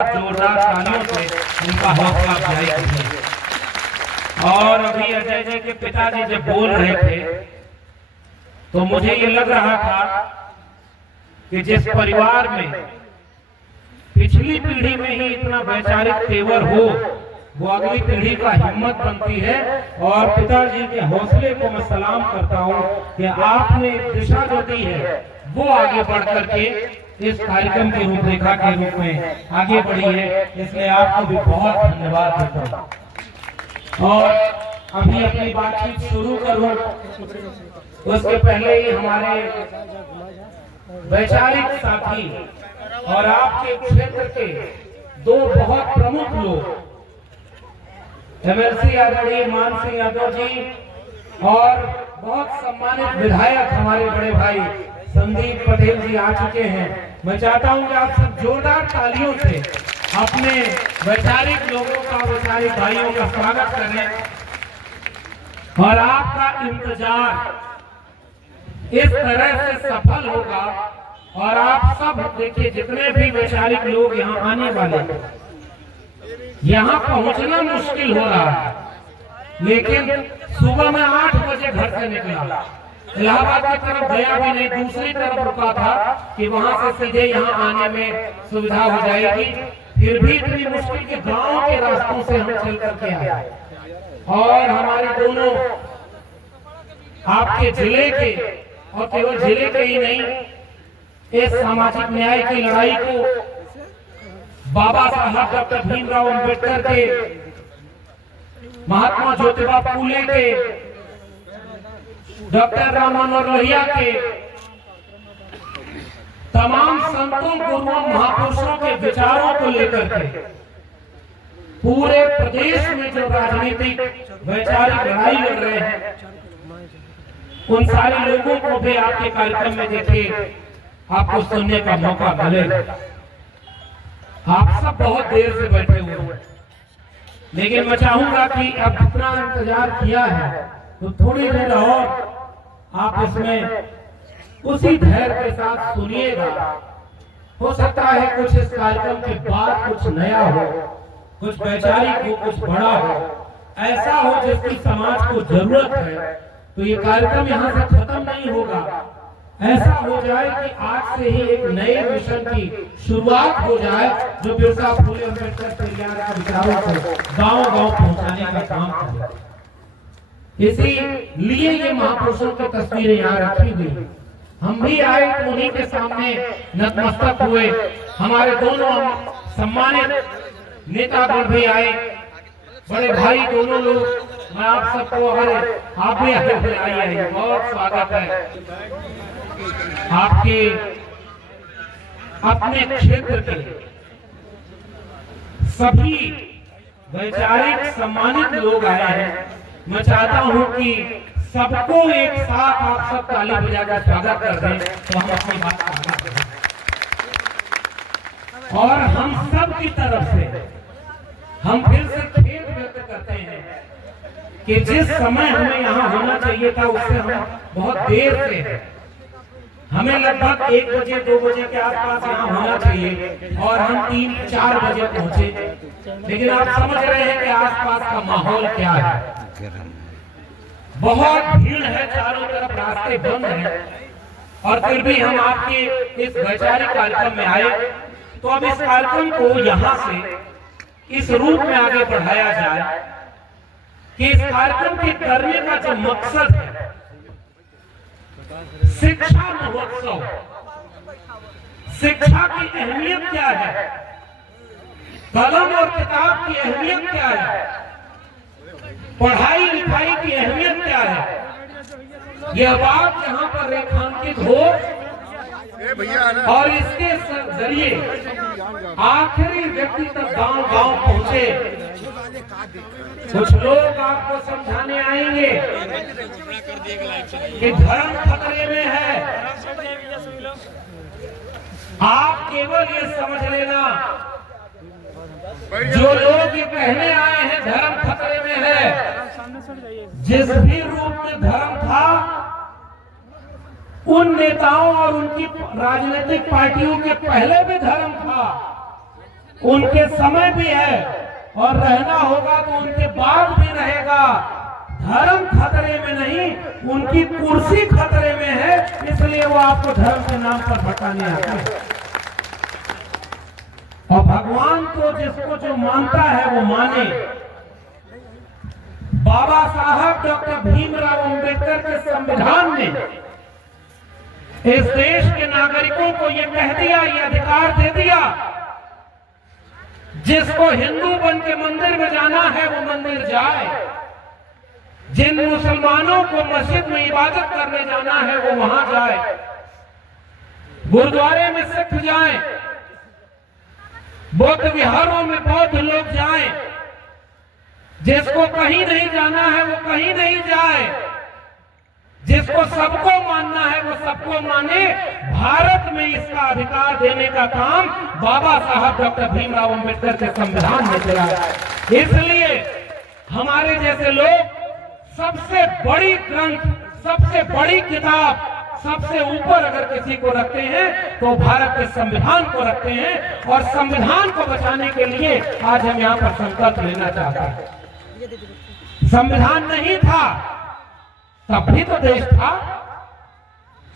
जोरदार तालियों से उनका हौसला अफजाई करिए। और अभी अजय जी के पिताजी जब बोल रहे थे तो मुझे ये लग रहा था कि जिस परिवार में पिछली पीढ़ी में ही इतना वैचारिक तेवर हो वो अगली पीढ़ी का हिम्मत बनती है। और पिताजी के हौसले को मैं सलाम करता हूँ कि आपने दिशा जो दी है वो आगे बढ़ करके इस कार्यक्रम की रूपरेखा के रूप में आगे बढ़ी है, इसलिए आपको भी बहुत धन्यवाद देता हूँ। और अभी अपनी बातचीत शुरू करूं उसके पहले ही हमारे वैचारिक साथी और आपके क्षेत्र के दो बहुत प्रमुख लोग एमएलसी आदरणीय मान सिंह यादव जी और बहुत सम्मानित विधायक हमारे बड़े भाई संदीप पटेल जी आ चुके हैं। मैं चाहता हूं कि आप सब जोरदार तालियों से अपने वैचारिक लोगों का, वैचारिक भाइयों का स्वागत करें। और आपका इंतजार इस तरह से सफल होगा और आप सब देखिए जितने भी वैचारिक लोग यहाँ आने वाले हैं, यहाँ पहुंचना मुश्किल हो रहा है, लेकिन सुबह में 8 बजे घर से निकला, इलाहाबाद की तरफ गया भी नहीं, दूसरी तरफ रुका था कि वहां से सीधे यहाँ आने में सुविधा हो जाएगी। फिर भी इतनी मुश्किल के गांव के रास्तों से हम चल करके आए और हमारे दोनों आपके जिले के और केवल जिले के ही नहीं, इस सामाजिक न्याय की लड़ाई को बाबा साहब डॉक्टर भीमराव अंबेडकर के, महात्मा ज्योतिबा फूले के, डॉक्टर राम मनोहर लोहिया के, तमाम संतों गुरुओं महापुरुषों के विचारों को लेकर के पूरे प्रदेश में जो राजनीतिक वैचारिक लड़ाई लड़ रहे हैं, उन सारे लोगों को भी आपके कार्यक्रम में देखिए आपको सुनने का मौका मिलेगा। आप सब बहुत देर से बैठे हुए हैं, लेकिन मैं चाहूंगा कि अब जितना इंतजार किया है तो थोड़ी देर और आप इसमें उसी धैर्य के साथ सुनिएगा। हो सकता है कुछ इस कार्यक्रम के बाद कुछ नया हो, कुछ वैचारिक हो, कुछ बड़ा हो, ऐसा हो जिसकी समाज को जरूरत है। तो ये कार्यक्रम यहाँ से खत्म नहीं होगा, ऐसा हो जाए कि आज से ही एक नए मिशन की शुरुआत हो जाए जो बिरसा फूले अम्बेडकर पेरियार के विचारों को गांव-गांव पहुंचाने का काम करे। इसीलिए ये महापुरुषों की तस्वीरें यहाँ रखी हुई। हम भी आए तो उन्हीं के सामने नतमस्तक हुए। हमारे दोनों सम्मानित नेतागण भी आए, बड़े भाई दोनों लोग। मैं आप सबको आप भी आइए, बहुत स्वागत है आपके अपने क्षेत्र के सभी वैचारिक सम्मानित लोग आए हैं। मैं चाहता हूं कि सबको एक साथ आप सब ताली बजाकर स्वागत कर दें तो हम अपनी बात आगे बढ़ें। और हम सब की तरफ से हम फिर से खेद व्यक्त करते हैं कि जिस समय हमें यहाँ होना चाहिए था उससे हम बहुत देर से हैं। हमें लगभग 1 बजे 2 बजे के आसपास यहाँ होना चाहिए और हम 3-4 बजे पहुंचे, लेकिन आप समझ रहे हैं कि आसपास का माहौल क्या है। बहुत भीड़ है, चारों तरफ रास्ते बंद हैं और फिर भी हम आपके इस वैचारिक कार्यक्रम में आए। तो अब इस कार्यक्रम को यहाँ से इस रूप में आगे बढ़ाया जाए कि इस कार्यक्रम के करने का जो मकसद है, शिक्षा महोत्सव, शिक्षा की अहमियत क्या है, कलम और किताब की अहमियत क्या है, पढ़ाई लिखाई की अहमियत क्या है, यह बात यहाँ पर रेखांकित हो और इसके जरिए आखिरी व्यक्ति तक गांव-गांव पहुंचे। कुछ लोग आपको समझाने आएंगे कि धर्म खतरे में है। आप केवल ये समझ लेना, जो लोग ये कहने आए हैं धर्म खतरे में है, जिस भी रूप में धर्म था उन नेताओं और उनकी राजनीतिक पार्टियों के पहले भी धर्म था। उनके समय भी है और रहना होगा तो उनके बाद भी रहेगा। धर्म खतरे में नहीं, उनकी कुर्सी खतरे में है, इसलिए वो आपको धर्म के नाम पर भटकाने आते हैं। और भगवान को जिसको जो मानता है वो माने। बाबा साहब डॉक्टर भीमराव अंबेडकर के संविधान ने इस देश के नागरिकों को ये कह दिया, ये अधिकार दे दिया, जिसको हिंदू बन के मंदिर में जाना है वो मंदिर जाए, जिन मुसलमानों को मस्जिद में इबादत करने जाना है वो वहां जाए, गुरुद्वारे में सिख जाएं, बौद्ध विहारों में बौद्ध लोग जाएं, जिसको कहीं नहीं जाना है वो कहीं नहीं जाए, जिसको सबको मानना है वो सबको माने। भारत में इसका अधिकार देने का काम बाबा साहब डॉक्टर भीमराव अंबेडकर के संविधान में चला है। इसलिए हमारे जैसे लोग सबसे बड़ी ग्रंथ, सबसे बड़ी किताब, सबसे ऊपर अगर किसी को रखते हैं तो भारत के संविधान को रखते हैं। और संविधान को बचाने के लिए आज हम यहाँ पर संकल्प लेना चाहते हैं। संविधान नहीं था तब भी तो देश था,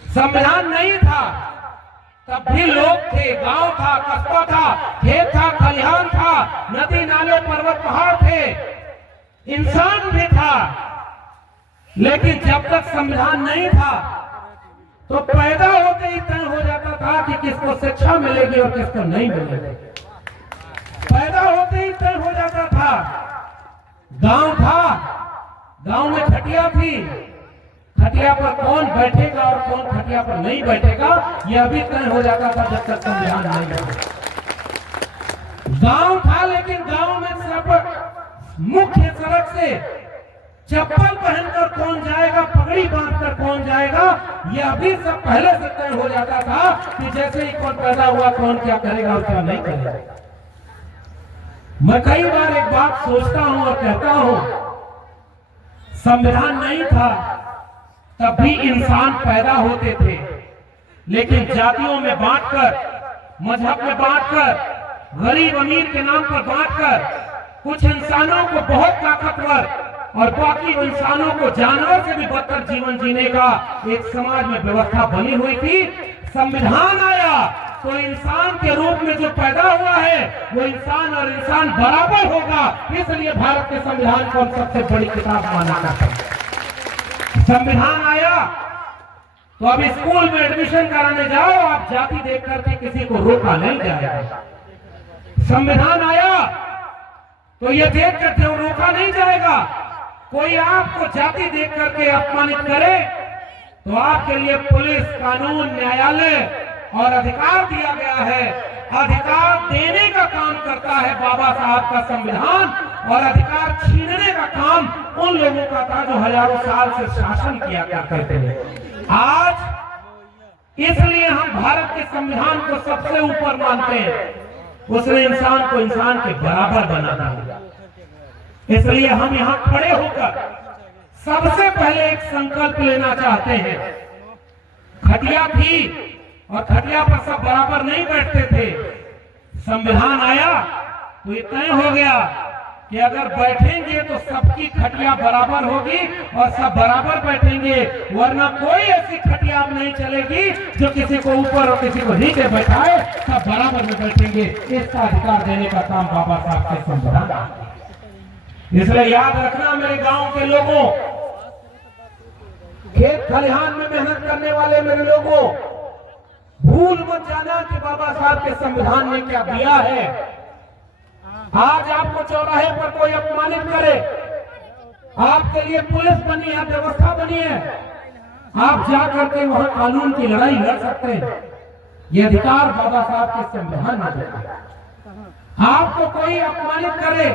संविधान नहीं था तब भी लोग थे, गांव था, कस्बा था, खेत था, खलिहान था, नदी नाले पर्वत पहाड़ थे, इंसान भी था। लेकिन जब तक संविधान नहीं था तो पैदा होते ही तय हो जाता था कि किसको शिक्षा मिलेगी और किसको नहीं मिलेगी। पैदा होते ही तय हो जाता था। गांव था, गांव में खटिया थी, खटिया पर कौन बैठेगा और कौन खटिया पर नहीं बैठेगा यह भी तय हो जाता था जब तक संविधान नहीं था। गांव था लेकिन गांव में सब मुख्य सड़क से चप्पल पहनकर कौन जाएगा, पगड़ी बांधकर कौन जाएगा, यह भी सब पहले से तय हो जाता था कि जैसे ही कौन पैदा हुआ कौन क्या करेगा और क्या नहीं करेगा। मैं कई बार एक बात सोचता हूं और कहता हूं, संविधान नहीं था तब भी इंसान पैदा होते थे, लेकिन जातियों में बांटकर, मजहब में बांटकर, गरीब अमीर के नाम पर बांटकर कुछ इंसानों को बहुत ताकतवर और बाकी इंसानों को जानवर से भी बदतर जीवन जीने का एक समाज में व्यवस्था बनी हुई थी। संविधान आया तो इंसान के रूप में जो पैदा हुआ है वो इंसान और इंसान बराबर होगा, इसलिए भारत के संविधान को सबसे बड़ी किताब माना जाता है। संविधान आया तो अब स्कूल में एडमिशन कराने जाओ, आप जाति देख करके किसी को रोका नहीं जाएगा। संविधान आया तो ये देख करके रोका नहीं जाएगा। कोई आपको जाति देख करके अपमानित करे तो आपके लिए पुलिस, कानून, न्यायालय और अधिकार दिया गया है। अधिकार देने का काम करता है बाबा साहब का संविधान, और अधिकार छीनने का काम उन लोगों का था जो हजारों साल से शासन किया करते थे। आज इसलिए हम भारत के संविधान को सबसे ऊपर मानते हैं। उसने इंसान को इंसान के बराबर बना दिया। इसलिए हम यहाँ खड़े होकर सबसे पहले एक संकल्प लेना चाहते हैं। खटिया थी और खटिया पर सब बराबर नहीं बैठते थे। संविधान आया तो ये तय हो गया कि अगर बैठेंगे तो सबकी खटिया बराबर होगी और सब बराबर बैठेंगे, वरना कोई ऐसी खटिया नहीं चलेगी जो किसी को ऊपर और किसी को नीचे बैठाए। सब बराबर में बैठेंगे। इसका अधिकार देने का काम बाबा साहब के संविधान का। इसलिए याद रखना मेरे गांव के लोगों, खेत खलिहान में मेहनत करने वाले मेरे लोगों, भूल मत जाना कि बाबा साहब के संविधान ने क्या दिया है। आज आपको चौराहे पर कोई अपमानित करे, आपके लिए पुलिस बनी है, व्यवस्था बनी है, आप जाकर के वहां कानून की लड़ाई लड़ सकते हैं। ये अधिकार बाबा साहब के संविधान में दिया है। आपको कोई अपमानित करे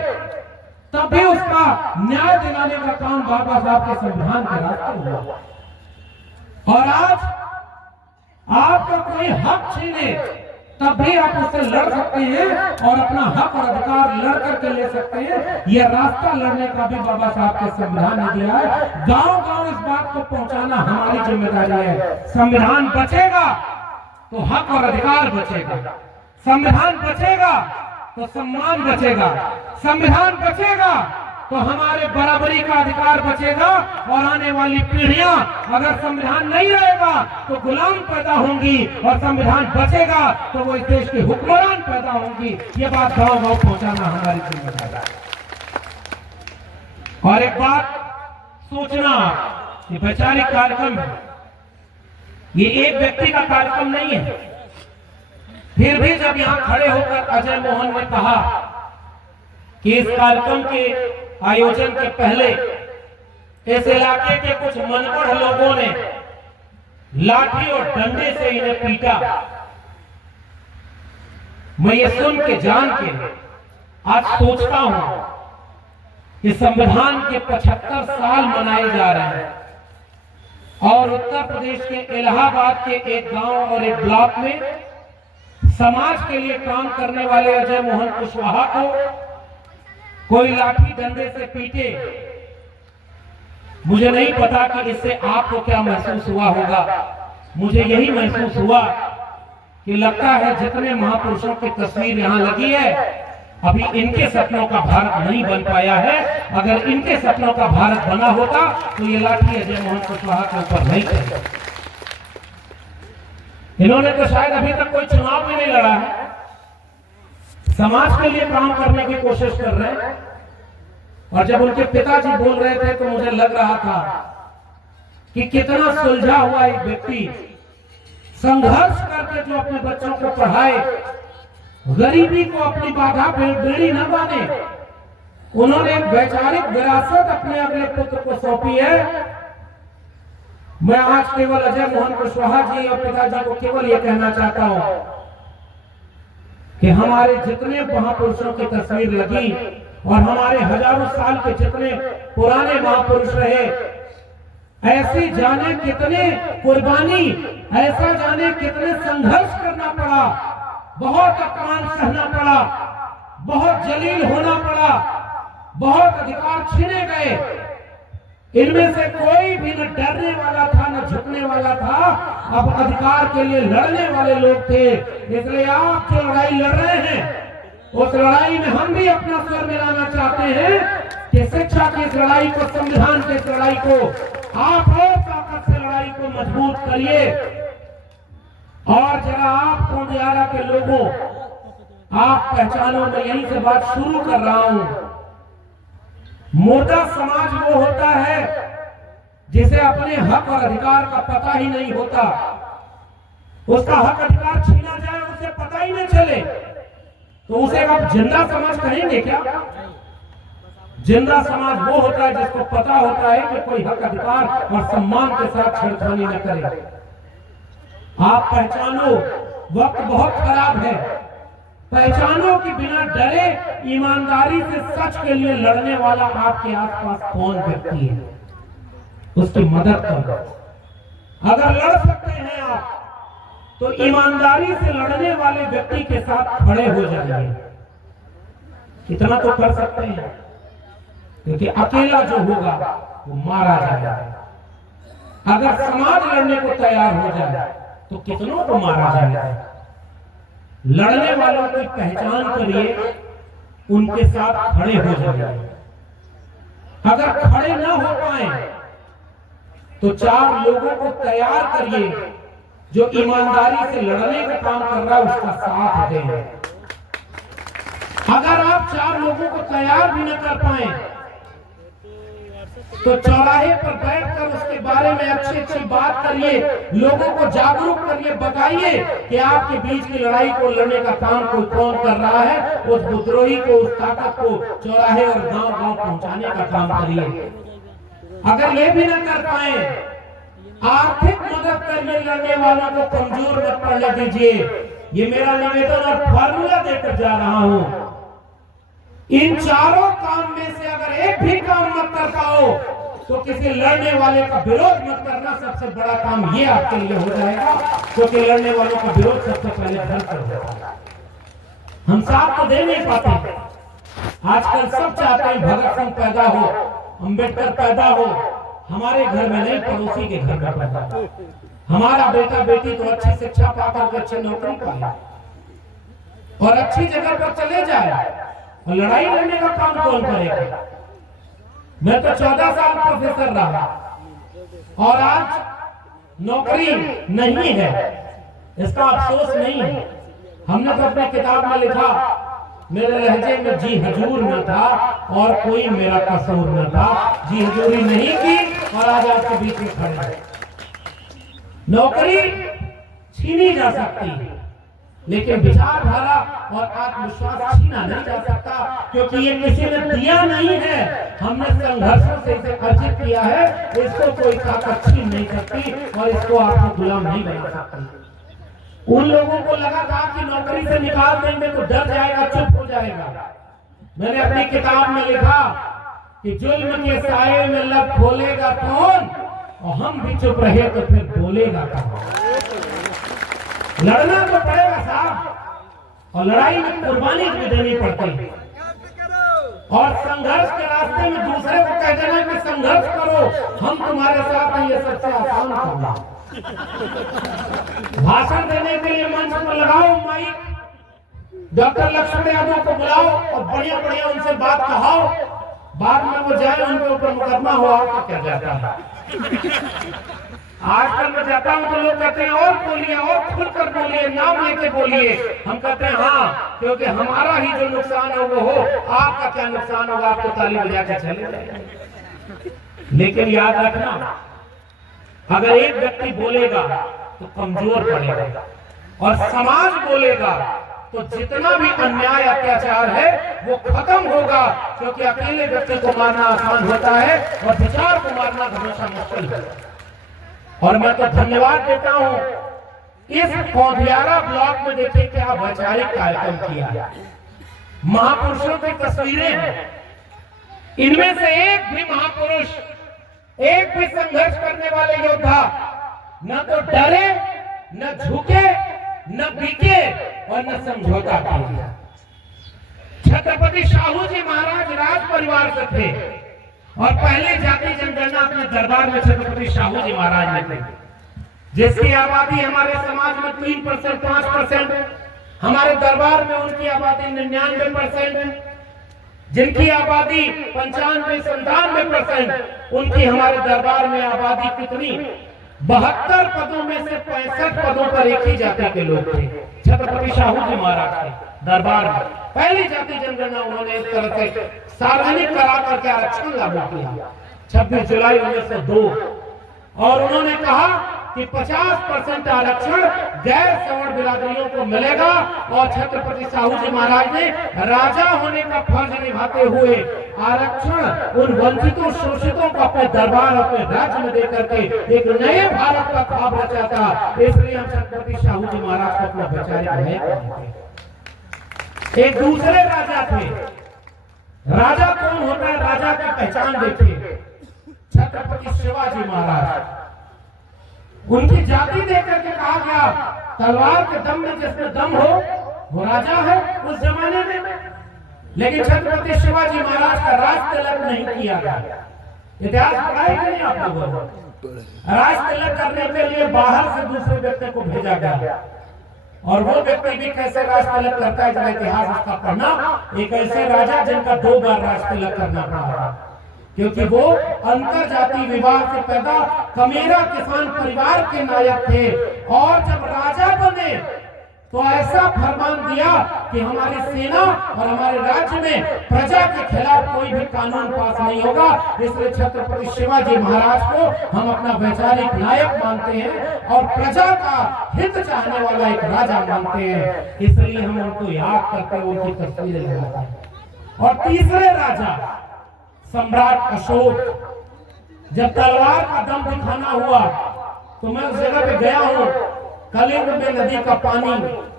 तब भी उसका न्याय दिलाने का काम बाबा साहब के संविधान के रास्ते हुआ। और आज आपका कोई हक छीने तब भी आप उससे लड़ सकते हैं और अपना हक और अधिकार लड़ करके ले सकते हैं। यह रास्ता लड़ने का भी बाबा साहब के संविधान ने दिया है। गांव गांव इस बात को पहुंचाना हमारी जिम्मेदारी है। संविधान बचेगा तो हक और अधिकार बचेगा, संविधान बचेगा तो सम्मान बचेगा, संविधान बचेगा तो हमारे बराबरी का अधिकार बचेगा। और आने वाली पीढ़ियां, अगर संविधान नहीं रहेगा तो गुलाम पैदा होंगी, और संविधान बचेगा तो वो इस देश के हुक्मरान पैदा होंगी। ये बात गांव गांव पहुंचाना हमारी जिम्मेदारी है। और एक बात सोचना, ये वैचारिक कार्यक्रम है, ये एक व्यक्ति का कार्यक्रम नहीं है। फिर भी जब यहां खड़े होकर अजय मोहन ने कहा कि इस कार्यक्रम के आयोजन के पहले इस इलाके के कुछ मनगढ़ लोगों ने लाठी और डंडे से इन्हें पीटा, मैं ये सुन के जान के आज सोचता हूं कि संविधान के 75 साल मनाए जा रहे हैं, और उत्तर प्रदेश के इलाहाबाद के एक गांव और एक ब्लॉक में समाज के लिए काम करने वाले अजय मोहन कुशवाहा को कोई लाठी डंडे से पीटे। मुझे नहीं पता कि इससे आपको क्या महसूस हुआ होगा। मुझे यही महसूस हुआ कि लगता है जितने महापुरुषों की तस्वीर यहाँ लगी है, अभी इनके सपनों का भारत नहीं बन पाया है। अगर इनके सपनों का भारत बना होता तो ये लाठी अजय मोहन कुशवाहा के ऊपर नहीं थी। इन्होंने तो शायद अभी तक कोई चुनाव भी नहीं लड़ा है, समाज के लिए काम करने की कोशिश कर रहे हैं। और जब उनके पिताजी बोल रहे थे तो मुझे लग रहा था कि कितना सुलझा हुआ एक व्यक्ति संघर्ष करके जो अपने बच्चों को पढ़ाए, गरीबी को अपनी बाधा बेड़ी न माने, उन्होंने एक वैचारिक विरासत अपने अगले पुत्र को सौंपी है। मैं आज केवल अजय मोहन कुशवाहा जी और पिताजी को केवल ये कहना चाहता हूं कि हमारे जितने महापुरुषों की तस्वीर लगी और हमारे हजारों साल के जितने पुराने महापुरुष रहे, ऐसी जाने कितने कुर्बानी, ऐसा जाने कितने संघर्ष करना पड़ा, बहुत अपमान सहना पड़ा, बहुत जलील होना पड़ा, बहुत अधिकार छीने गए। इनमें से कोई भी न डरने वाला था न झुकने वाला था, अब अधिकार के लिए लड़ने वाले लोग थे। इसलिए आप जो लड़ाई लड़ रहे हैं, उस लड़ाई में हम भी अपना स्वर मिलाना चाहते हैं कि शिक्षा की इस लड़ाई को, संविधान की इस लड़ाई को आप और ताकत से लड़ाई को मजबूत करिए। और जरा आप कोंडियारा के लोगों, आप पहचानो, मैं यहीं से बात शुरू कर रहा हूं। मोटा समाज वो होता है जिसे अपने हक और अधिकार का पता ही नहीं होता। उसका हक अधिकार छीना जाए, उसे पता ही नहीं चले, तो उसे आप जिंदा समाज कहेंगे क्या? जिंदा समाज वो होता है जिसको पता होता है कि कोई हक अधिकार और सम्मान के साथ छेड़खानी न करे। आप पहचानो, वक्त बहुत खराब है। पहचानो कि बिना डरे ईमानदारी से सच के लिए लड़ने वाला आपके आसपास कौन व्यक्ति है, उसकी मदद करो। अगर लड़ सकते हैं आप तो ईमानदारी से लड़ने वाले व्यक्ति के साथ खड़े हो जाइए। इतना तो कर सकते हैं, क्योंकि अकेला जो होगा वो मारा जाएगा। अगर समाज लड़ने को तैयार हो जाए तो कितनों को मारा जाएगा। लड़ने वालों की पहचान करिए, उनके साथ खड़े हो जाइए। अगर खड़े ना हो पाए तो 4 लोगों को तैयार करिए जो ईमानदारी से लड़ने का काम कर रहा है, उसका साथ दें। अगर आप 4 लोगों को तैयार भी न कर पाए तो चौराहे पर बैठकर उसके बारे में अच्छी अच्छी बात करिए, लोगों को जागरूक करिए, बताइए कि आपके बीच की लड़ाई को लड़ने का काम कोई कौन कर रहा है। उस विद्रोही को, उस ताकत को चौराहे और गांव-गांव पहुंचाने का काम करिए। अगर ये भी न कर पाए, आर्थिक मदद करिए, लड़ने वालों को कमजोर मत पड़ने दीजिए। ये मेरा निवेदन और फॉर्मूला देकर जा रहा हूं। इन चारों काम में से अगर एक भी काम मत कर पाओ तो किसी लड़ने वाले का विरोध मत करना। सबसे बड़ा काम ये आपके लिए हो जाएगा, क्योंकि लड़ने वालों का विरोध सबसे पहले घर पर होगा। हम साथ तो दे नहीं पाते। आजकल सब चाहते हैं भगत सिंह पैदा हो, अंबेडकर पैदा हो, हमारे घर में नहीं, पड़ोसी के घर में पैदा हो। हमारा बेटा बेटी तो अच्छी शिक्षा पाकर के अच्छी नौकरी पाए। और अच्छी जगह पर चले जाए और लड़ाई लड़ने का काम कौन करेगा? मैं तो 14 साल प्रोफेसर रहा और आज नौकरी नहीं है, इसका अफसोस नहीं है। हमने तो अपनी किताब में लिखा, मेरे लहजे में जी हजूर न था और कोई मेरा कसूर न था, जी हजूरी नहीं की और आज आपके बीच में खड़े हैं। नौकरी छीनी जा सकती है लेकिन विचारधारा और आत्मविश्वास छीना नहीं जा सकता, क्योंकि ये किसी ने दिया नहीं है, हमने संघर्षों से इसे अर्जित किया है। इसको कोई ताकत छीन नहीं सकती और इसको आपको गुलाम नहीं बना सकती। उन लोगों को लगा था कि नौकरी से निकाल देंगे तो डर जाएगा, चुप हो जाएगा। मैंने अपनी किताब में लिखा कि जुल्म के साये में लग खोलेगा कौन, और हम भी चुप रहे तो फिर बोलेगा कौन। लड़ना तो पड़ेगा साहब, और लड़ाई में कुर्बानी भी देनी पड़ती है। और संघर्ष के रास्ते में दूसरे को कह देना कि संघर्ष करो, हम तुम्हारे साथ हैं, ये सबसे आसान काम है। भाषण देने के लिए मंच पर लगाओ माइक, डॉक्टर लक्ष्मण यादव को बुलाओ और बढ़िया बढ़िया उनसे बात कहाओ, बाद में वो जाए उनके ऊपर मुकदमा हुआ तो क्या जाता है। आजकल मैं जाता हूँ तो लोग कहते हैं और बोलिए, और खुलकर बोलिए, नाम लेके बोलिए। हम कहते हैं हाँ, क्योंकि हमारा ही जो नुकसान है वो हो, आपका क्या नुकसान होगा, आपको ताली बजा के चले जाएंगे। लेकिन याद रखना, अगर एक व्यक्ति बोलेगा तो कमजोर पड़ेगा और समाज बोलेगा तो जितना भी अन्याय अत्याचार है वो खत्म होगा, क्योंकि अकेले व्यक्ति को मारना आसान होता है और विचार को मारना हमेशा मुश्किल है। और मैं तो धन्यवाद देता हूं, इस पौधियारा ब्लॉक में देखिए क्या वैचारिक कार्यक्रम किया। महापुरुषों की तस्वीरें हैं, इनमें से एक भी महापुरुष, एक भी संघर्ष करने वाले योद्धा न तो डरे, न झुके, न बिके और न समझौता किया। छत्रपति शाहू जी महाराज राज परिवार से थे और पहले जाति जनगणना अपने दरबार में छत्रपति शाहू जी महाराज ने की, जिसकी आबादी हमारे समाज में 3%, 5%, हमारे दरबार में उनकी आबादी 99%, जिनकी आबादी 95-97%, उनकी हमारे दरबार में आबादी कितनी? 72 पदों में से 65 पदों पर एक ही जाति के लोग थे। छत्रपति शाहू जी महाराज के दरबार में पहली जाति जनगणना उन्होंने इस तरह से सार्वजनिक करा करके आरक्षण लागू किया 26 जुलाई 1902, और उन्होंने कहा कि 50% आरक्षण गैर सवर्ण बिरादरियों को मिलेगा। और छत्रपति शाहू जी महाराज ने राजा होने का फर्ज निभाते हुए आरक्षण उन वंचितों शोषितों को अपने दरबार, अपने राज्य में देकर के एक नए भारत का ख्वाब रचा था। इसलिए हम छत्रपति शाहू जी महाराज को अपना वैचारिक नायक मानते हैं। एक दूसरे राजा थे। राजा कौन होता है? राजा की पहचान देखिए, छत्रपति शिवाजी महाराज। उनकी जाति देखकर के कहा गया, तलवार के दम में जिसमें दम हो वो राजा है उस जमाने में। लेकिन छत्रपति शिवाजी महाराज का राज तिलक नहीं किया गया। इतिहास पढ़ाई नहीं आप लोगों को? राज तिलक करने के लिए बाहर से दूसरे व्यक्ति को भेजा गया, और वो व्यक्ति भी कैसे राज तिलक करता है जरा इतिहास उसका पढ़ना। एक ऐसे राजा जिनका 2 बार राज तिलक करना पड़ा, क्योंकि वो अंतर जाति विवाह से पैदा कमेरा किसान परिवार के नायक थे। और जब राजा बने तो ऐसा फरमान दिया कि हमारी सेना और हमारे राज्य में प्रजा के खिलाफ कोई भी कानून पास नहीं होगा। इसलिए छत्रपति शिवाजी महाराज को हम अपना वैचारिक नायक मानते हैं और प्रजा का हित चाहने वाला एक राजा मानते हैं। इसलिए हम उनको याद करके उनकी तस्वीरें लगाते हैं। और तीसरे राजा सम्राट अशोक, जब तलवार का दम दिखाना हुआ तो मैं उस जगह पे गया हूँ। कलिंग में नदी का पानी,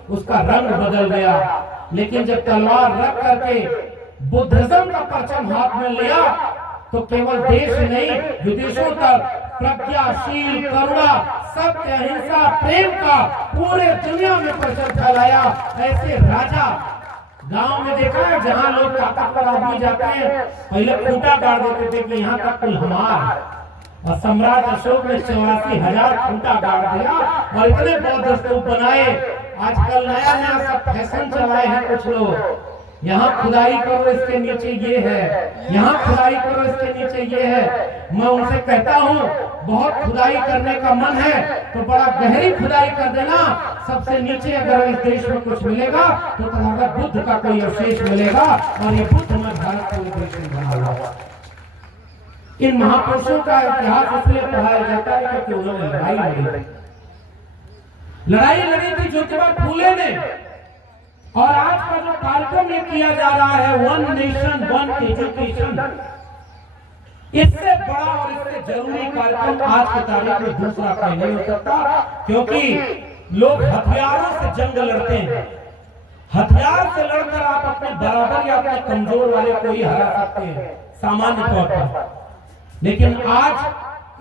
उसका रंग बदल गया, लेकिन जब तलवार रख करके बुद्धिज्म का परचम हाथ में लिया तो केवल देश नहीं विदेशों तक प्रज्ञाशील, करुणा, सत्य, अहिंसा, प्रेम का पूरे दुनिया में परचम फैलाया। ऐसे राजा गांव में देखा है, जहां लोग ताकतवर आदमी जाते हैं पहले खूंटा गाड़ देते थे कि यहाँ का कुल हमारा, और सम्राट अशोक ने 84,000 खूंटा गाड़ दिया और इतने बौद्ध स्तूप बनाए। आजकल नया नया सब फैशन चलाए हैं कुछ लोग, यहाँ खुदाई करो इसके नीचे ये है, यहाँ खुदाई करो इसके नीचे ये है। मैं उनसे कहता हूँ बहुत खुदाई करने का मन है तो बड़ा गहरी खुदाई कर देना, सबसे नीचे अगर इस देश में कुछ मिलेगा तो तथागत बुद्ध का कोई अवशेष मिलेगा, और ये बुद्ध में भारत को देश में बना हुआ। इन महापुरुषों का इतिहास इसलिए पढ़ाया जाता है क्योंकि उन्होंने लड़ाई लड़ी थी ज्योतिबा फूले ने। और आज का जो कार्यक्रम ये किया जा रहा है, वन नेशन वन एजुकेशन, इससे बड़ा और इससे जरूरी कार्यक्रम आज की तारीख में दूसरा कोई नहीं हो सकता, क्योंकि लोग हथियारों से जंग लड़ते हैं। हथियार से लड़कर आप अपने बराबर या अपने कमजोर वाले को ही हरा सकते हैं सामान्य तौर पर, लेकिन आज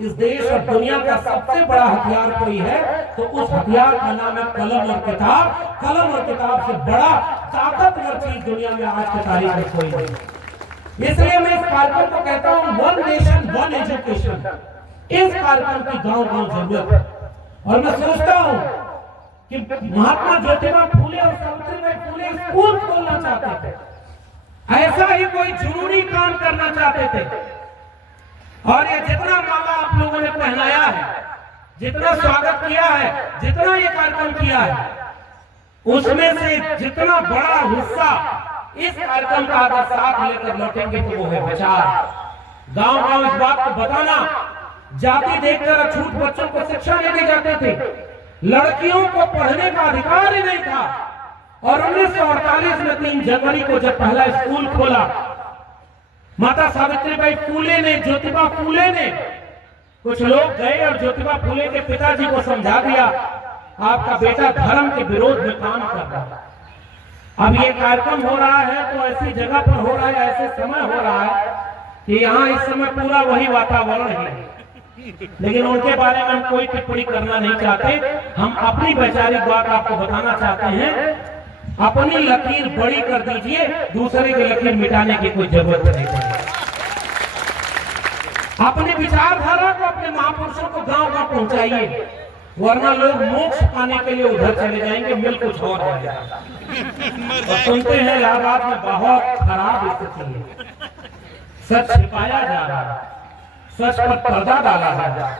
इस देश और दुनिया का सबसे बड़ा हथियार कोई है तो उस हथियार का नाम है कलम और किताब। कलम और किताब से बड़ा ताकतवर चीज दुनिया में आज की तारीख में कोई नहीं। इसलिए मैं इस कार्यक्रम को कहता हूं वन नेशन वन एजुकेशन। इस कार्यक्रम की गांव गांव जरूरत है, और मैं सोचता हूं कि महात्मा ज्योतिबा फूले और सावित्रीबाई फूले स्कूल खोलना चाहते थे, ऐसा ही कोई जरूरी काम करना चाहते थे। और ये जितना माला आप लोगों ने पहनाया है, जितना स्वागत किया है, जितना ये कार्यक्रम किया है, उसमें से जितना बड़ा हिस्सा इस कार्यक्रम का अगर साथ लेकर लौटेंगे तो वो है विचार। गांव गांव इस बात को बताना, जाति देखकर अछूत बच्चों को शिक्षा नहीं दी जाते थे, लड़कियों को पढ़ने का अधिकार ही नहीं था। और 1948 में 3 जनवरी को जब पहला स्कूल खोला, माता सावित्रीबाई फूले ने, ज्योतिबा फूले ने, कुछ लोग गए और ज्योतिबा फूले के पिताजी को समझा दिया आपका बेटा धर्म के विरोध में काम कर रहा है। अब ये कार्यक्रम हो रहा है तो ऐसी जगह पर हो रहा है, ऐसे समय हो रहा है कि यहाँ इस समय पूरा वही वातावरण है, लेकिन उनके बारे में हम कोई टिप्पणी करना नहीं चाहते। हम अपनी वैचारिक बात आपको बताना चाहते हैं। अपनी लकीर बड़ी कर दीजिए, दूसरे की लकीर मिटाने की कोई जरूरत नहीं पड़ेगी। अपनी विचारधारा को, अपने महापुरुषों को गांव गांव पहुंचाइए, वरना लोग मोक्ष पाने के लिए उधर चले जाएंगे, मिल कुछ और जाएगा। और सुनते हैं इलाहाबाद में बहुत खराब स्थिति है, सच छिपाया जा रहा है, सच पर पर्दा डाला जा रहा है,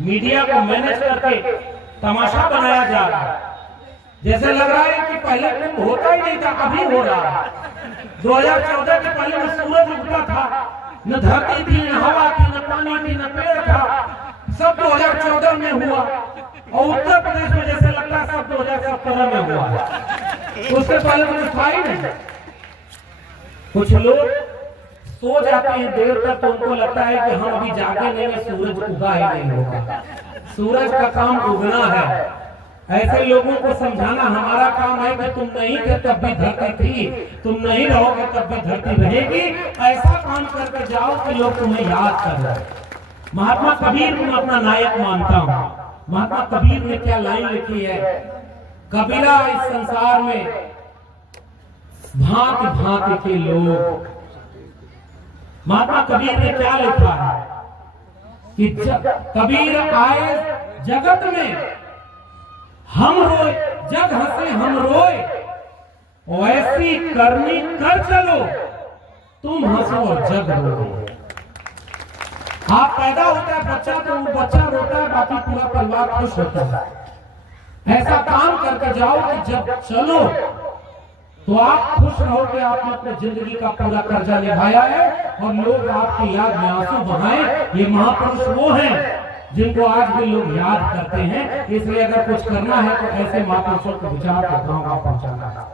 मीडिया को मैनेज करके तमाशा बनाया जा रहा है। जैसे लग रहा है कि पहले कुंभ होता ही नहीं था, अभी हो रहा है। 2014 के पहले न सूरज उगता था, न धरती थी, न हवा थी, न पानी थी, न पेड़ था, सब 2014 में हुआ। और उत्तर प्रदेश में जैसे लगता है सब 2017 में हुआ, उससे पहले तो था ही नहीं। कुछ लोग सो जाते हैं देर तक तो उनको लगता है कि हम अभी जागे नहीं, सूरज उगा ही नहीं होगा। सूरज का काम उगना है। ऐसे लोगों को समझाना हमारा काम है कि तुम नहीं थे तब भी धरती थी, तुम नहीं रहोगे तब भी धरती रहेगी। ऐसा काम करके जाओ कि लोग तुम्हें याद कर रहे। महात्मा कबीर को अपना नायक मानता हूँ। महात्मा कबीर ने क्या लाइन लिखी है, कबीरा इस संसार में भांति भांति के लोग। महात्मा कबीर ने क्या लिखा है कि कबीर आए जगत में हम रोए, जग हंसे हम रोए, ऐसी करनी कर चलो, तुम हंसो और जग रोए। आप पैदा होता है बच्चा तो वो बच्चा रोता है, बाकी पूरा परिवार खुश होता है। ऐसा काम करके जाओ कि जब चलो तो आप खुश रहो कि आपने अपने जिंदगी का पूरा कर्जा निभाया है और लोग आपकी याद में आंसू बहाएं। ये महापुरुष वो हैं जिनको आज भी लोग याद करते हैं। इसलिए अगर कुछ करना है तो ऐसे महापुरुषों के विचार को गांव गांव पहुंचाना है।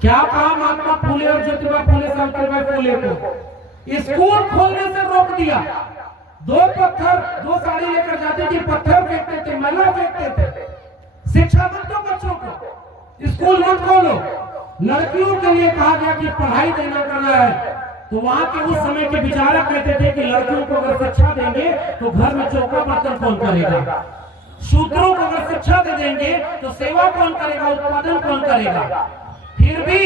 क्या कहा महात्मा फूले और ज्योतिबा फूले, सावित्रीबाई फूले को स्कूल खोलने से रोक दिया। 2 पत्थर, 2 साड़ी लेकर जाती थी, पत्थर फेंकते थे, मैला फेंकते थे। शिक्षा मत दो बच्चों को, स्कूल मत खोलो। लड़कियों के लिए कहा गया कि पढ़ाई देना करना है, तो वहां के उस समय के विचारक कहते थे कि लड़कियों को अगर शिक्षा देंगे तो घर में चौका बर्तन कौन करेगा, शूद्रों को अगर शिक्षा दे देंगे तो सेवा कौन करेगा, उत्पादन कौन करेगा। फिर भी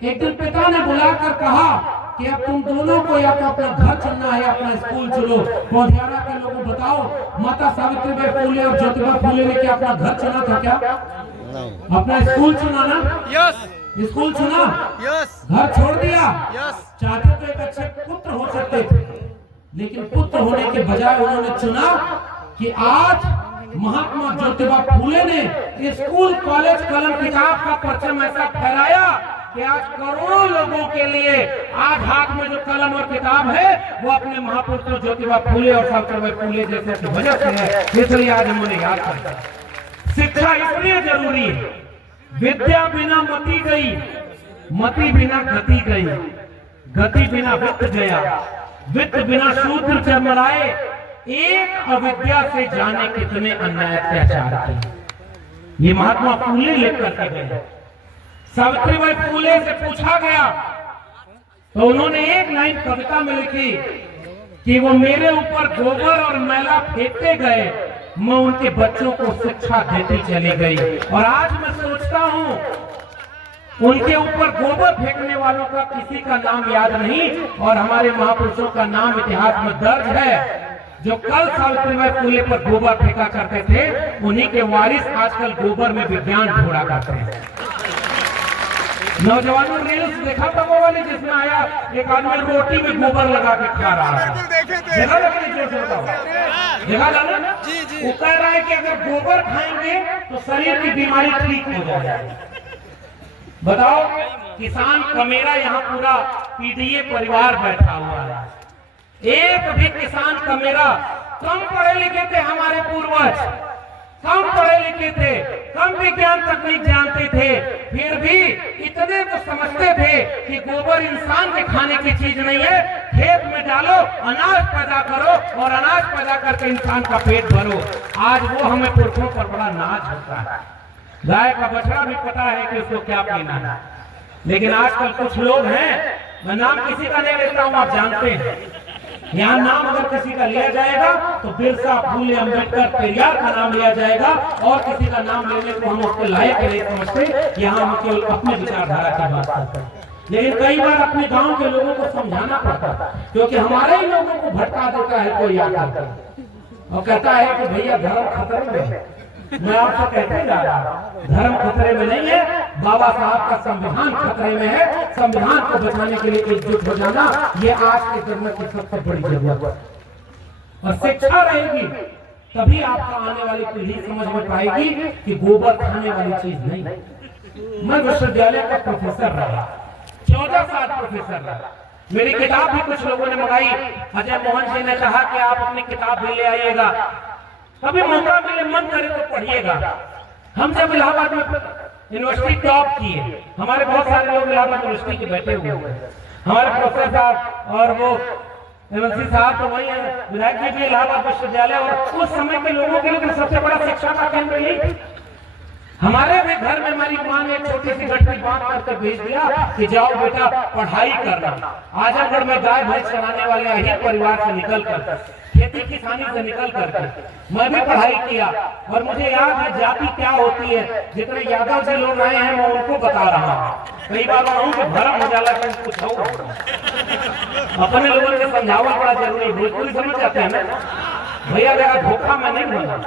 एक दिन पिता ने बुलाकर कहा कि अब तुम दोनों को या तो अपना घर चुनना है, अपना स्कूल चुनो। पौधियारा के लोगों बताओ, माता सावित्रीबाई फूले और ज्योतिबा फूले ने क्या अपना घर चुना था क्या? अपना स्कूल चुना ना? यस स्कूल चुना, यस घर छोड़ दिया। यस चाहते तो एक अच्छे पुत्र हो सकते थे, लेकिन पुत्र होने के बजाय उन्होंने चुना कि आज महात्मा ज्योतिबा फूले ने स्कूल कॉलेज कलम किताब का परचम ऐसा फहराया कि आज करोड़ों लोगों के लिए आज हाथ में जो कलम और किताब है वो अपने महापुरुषों ज्योतिबा फूले और सावित्रीबाई फूले जैसे की वजह से है। इसलिए आज हम उन्हें याद करते हैं। शिक्षा इसलिए जरूरी है, विद्या बिना मति गई, मति बिना गति गई, गति बिना वित्त गया, वित्त बिना शूद्र जन्मराए, एक अविद्या से जाने कितने अन्याय अत्याचार किए। ये महात्मा फूले लेकर के गए। सावित्रीबाई फूले से पूछा गया तो उन्होंने एक लाइन कविता में लिखी कि वो मेरे ऊपर गोबर और मैला फेंकते गए, मैं उनके बच्चों को शिक्षा देती चली गई। और आज मैं सोचता हूँ उनके ऊपर गोबर फेंकने वालों का किसी का नाम याद नहीं, और हमारे महापुरुषों का नाम इतिहास में दर्ज है। जो कल सावित्रीबाई फूले पर गोबर फेंका करते थे, उन्हीं के वारिस आजकल गोबर में विज्ञान ढूंढा करते हैं। नौजवानों ने रील्स देखा था वो वाली, जिसमें आया एक आदमी रोटी में गोबर लगा के खा रहा है। देखा था कि जोश होता हुआ? देखा था ना? वो कह रहा है कि अगर गोबर खाएंगे तो शरीर की बीमारी ठीक हो जाएगी। बताओ, किसान कमेरा यहाँ पूरा पीडीए परिवार बैठा हुआ है। एक भी किसान कमेरा, कम पढ़े लिखे थे हमारे पूर्वज, कम पढ़े लिखे थे, कम विज्ञान तकनीक जानते थे, फिर भी इतने तो समझते थे कि गोबर इंसान के खाने की चीज नहीं है। खेत में डालो, अनाज पैदा करो और अनाज पैदा करके इंसान का पेट भरो। आज वो हमें पुरखों पर बड़ा नाज होता है। गाय का बछड़ा भी पता है कि उसको क्या पीना है, लेकिन आजकल कुछ लोग हैं, मैं नाम किसी का नहीं लेता हूँ, आप जानते हैं, यहाँ नाम अगर किसी का लिया जाएगा तो बिरसा, फूले, अम्बेडकर, पेरियार का नाम लिया जाएगा, और किसी का नाम लेने को हम उसके लायक नहीं समझते। यहाँ हम केवल अपने विचारधारा की बात करते हैं, लेकिन कई बार अपने गांव के लोगों को समझाना पड़ता है, क्योंकि हमारे ही लोगों को भटका देता है कोई आकर और कहता है कि भैया धर्म खतरे में है। मैं आपसे कहते जा रहा हूं, धर्म खतरे में नहीं है, बाबा साहब का संविधान खतरे में है। संविधान को बचाने के लिए एकजुट हो जाना, ये आज के जन्म की सबसे बड़ी जरूरत है। और शिक्षा रहेगी तभी आपका आने वाली पीढ़ी समझ में पाएगी कि गोबर खाने वाली चीज नहीं। मैं विश्वविद्यालय का प्रोफेसर रहा, 14 साल प्रोफेसर रहा। मेरी किताब भी कुछ लोगों ने मंगाई। अजय मोहन जी ने कहा कि आप अपनी किताब भी ले आइएगा, कभी मौका मिले, मन करे तो पढ़िएगा। हम जब इलाहाबाद में यूनिवर्सिटी टॉप किए, हमारे बहुत सारे लोग इलाहाबाद यूनिवर्सिटी के बैठे हुए हैं, हमारे प्रोफेसर साहब और वो एमएलसी साहब तो वही है, विधायक जी भी इलाहाबाद विश्वविद्यालय, और उस समय के लोगों के लिए सबसे बड़ा शिक्षा का केंद्र यही। हमारे भी घर में हमारी माँ ने छोटी सी गठरी बांध करके भेज दिया कि जाओ बेटा पढ़ाई करना। आजमगढ़ में गाय भैंस चलाने वाले ही परिवार से निकल कर, खेती किसानी से निकल करके मैं भी पढ़ाई किया, और मुझे याद है जाति क्या होती है। जितने यादव जी लोग आए हैं मैं उनको बता रहा हूँ। कई बार कहूँ कि भरम हो जाला कि कुछ हो, अपने लोगों को समझावा बड़ा जरूरी। भोजपुरी समझ जाते हैं ना भैया, मेरा धोखा मैं नहीं बोला।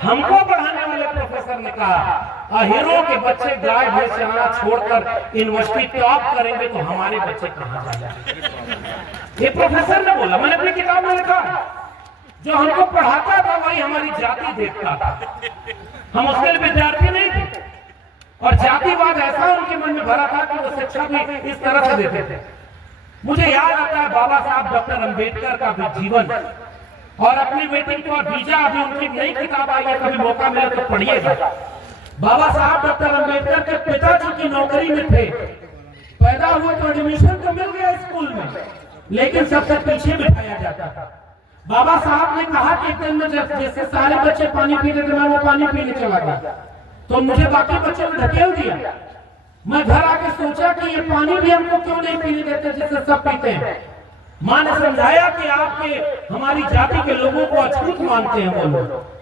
हमको पढ़ाने वाले प्रोफेसर ने कहा अहीरों के बच्चे गाय भैंस चलाना छोड़कर यूनिवर्सिटी टॉप करेंगे तो हमारे बच्चे कहाँ जाएंगे। ये प्रोफेसर ने बोला, मैंने अपनी किताब में लिखा। जो हमको पढ़ाता था वही हमारी जाति देखता था, हम उसके लिए विद्यार्थी नहीं थे। और जातिवाद ऐसा उनके मन में भरा था कि वो शिक्षा भी इस तरह से देते थे। मुझे याद आता है बाबा साहब डॉक्टर अम्बेडकर का जीवन, और अपनी बेटी को वीजा, अभी उनकी नई किताब आई है, कभी मौका मिले तो पढ़िएगा। बाबा साहब डॉक्टर अम्बेडकर के पिताजी की नौकरी में थे, पैदा हुए तो एडमिशन तो मिल गया स्कूल में, लेकिन सबसे पीछे बिठाया जाता था। बाबा साहब ने कहा कि एक दिन में जैसे सारे बच्चे पानी पीते थे, मैं वो पानी पीने चला गया, तो मुझे बाकी बच्चों ने ढकेल दिया। मैं घर आके सोचा कि ये पानी भी हमको क्यों नहीं पीने देते जिससे सब पीते हैं। माँ ने समझाया कि आपके हमारी जाति के लोगों को अछूत मानते हैं वो लोग।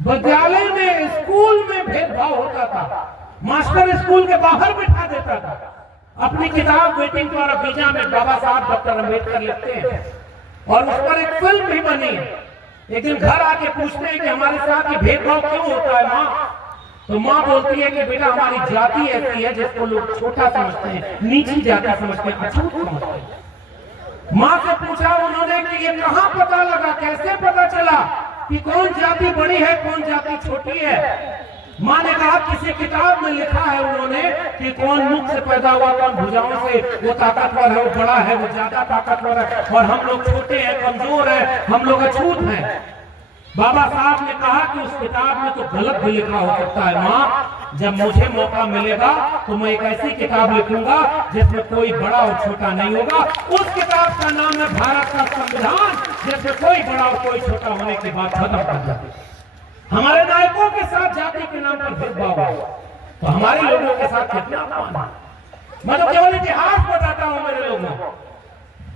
विद्यालय में, स्कूल में भेदभाव होता था, मास्टर स्कूल के बाहर बिठा देता था। अपनी किताब वेटिंग फॉर वीजा में बाबा साहब डॉक्टर अम्बेडकर लिखते हैं, और उस पर एक फिल्म भी बनी है। एक दिन घर आके पूछते हैं कि हमारे साथ ये भेदभाव क्यों होता है माँ, तो माँ बोलती है कि बेटा हमारी जाति ऐसी है जिसको लोग छोटा समझते हैं, नीची जाति समझते हैं, अछूत समझते हैं। माँ से पूछा उन्होंने कि ये कहाँ पता लगा, कैसे पता चला कि कौन जाति बड़ी है कौन जाति छोटी है? माँ ने कहा किसी किताब में लिखा है उन्होंने कि कौन मुख से पैदा हुआ, कौन भुजाओं से, वो ताकतवर है, वो बड़ा है, वो ज्यादा ताकतवर है, और हम लोग छोटे हैं, कमजोर है, हम लोग अछूत हैं। बाबा साहब ने कहा कि उस किताब में तो गलत भी लिखा हो सकता है माँ, जब मुझे मौका मिलेगा तो मैं एक ऐसी किताब लिखूंगा जिसमें कोई बड़ा और छोटा नहीं होगा। उस किताब का नाम है भारत का संविधान, जिसमें कोई बड़ा और कोई छोटा होने की बात खत्म कर जाती। हमारे नायकों के साथ जाति के नाम पर भेदभाव है, तो हमारे लोगों के साथ कितना अपमान है। मैं तो केवल इतिहास बताता हूं मेरे लोगों को,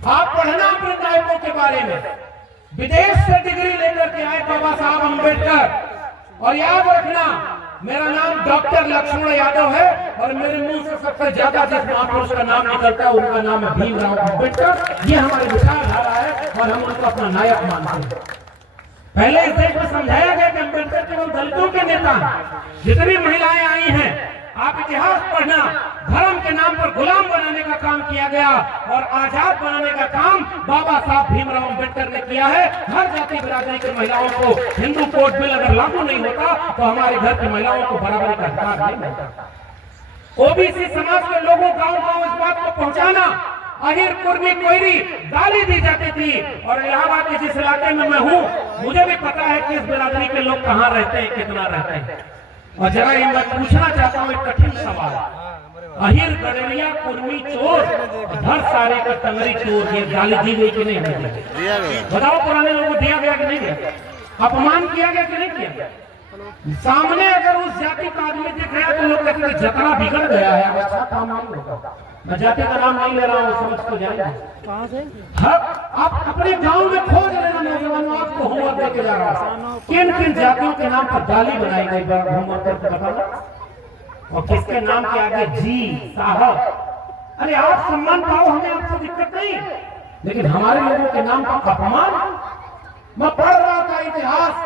आप पढ़ना अपने नायकों के बारे में। विदेश से डिग्री लेकर के आए बाबा साहब अम्बेडकर, और याद रखना मेरा नाम डॉक्टर लक्ष्मण यादव है, और मेरे मुंह से सबसे ज्यादा जिस महापुरुष का नाम निकलता है उनका नाम है भीमराव अम्बेडकर। ये हमारी विचारधारा है और हम उनको अपना नायक मानते हैं। पहले इस देश में समझाया गया कि अम्बेडकर केवल दलितों के नेता हैं। जितनी महिलाएं आई हैं, आप इतिहास पढ़ना, धर्म के नाम पर गुलाम बनाने का काम किया गया और आजाद बनाने का काम बाबा साहब भीमराव अम्बेडकर ने किया है। हर जाति बिरादरी की महिलाओं को हिंदू कोड बिल अगर लागू नहीं होता तो हमारे घर की महिलाओं को बराबरी का अधिकार नहीं मिलता। ओबीसी समाज के लोगों गांव-गांव इस बात को पहुंचाना, अहिर कुर्मी कोयरी गाली दी जाती थी, और इलाहाबाद के जिस इलाके में मैं हूँ मुझे भी पता है कि इस बिरादरी के लोग कहाँ रहते हैं, कितना रहते हैं। और जरा ये मैं पूछना चाहता हूँ एक कठिन सवाल, अहिर गडरिया कुर्मी चोर धर सारे का तंगरी चोर, ये गाली दी गई कि नहीं दी? बताओ पुराने लोगों को दिया गया कि नहीं दिया? अपमान किया गया कि नहीं किया गया? सामने अगर उस जाति का आदमी दिख रहा है तो लोग कहते हैं जतना बिगड़ गया है, अच्छा काम नहीं होगा। मैं जाति का नाम नहीं ले रहा हूँ, समझ तो जाएगा। कहाँ से? आप अपने गांव में खोज लेना नौजवानों, आपको होमवर्क देके जा रहा है किन किन जातियों के नाम पर गाली बनाई गई, होमवर्क करके बताना। और किसके नाम के आगे जी साहब, अरे आप सम्मान पाओ, हमें आपसे दिक्कत नहीं, लेकिन हमारे लोगों के नाम का अपमान। मैं पढ़ रहा था इतिहास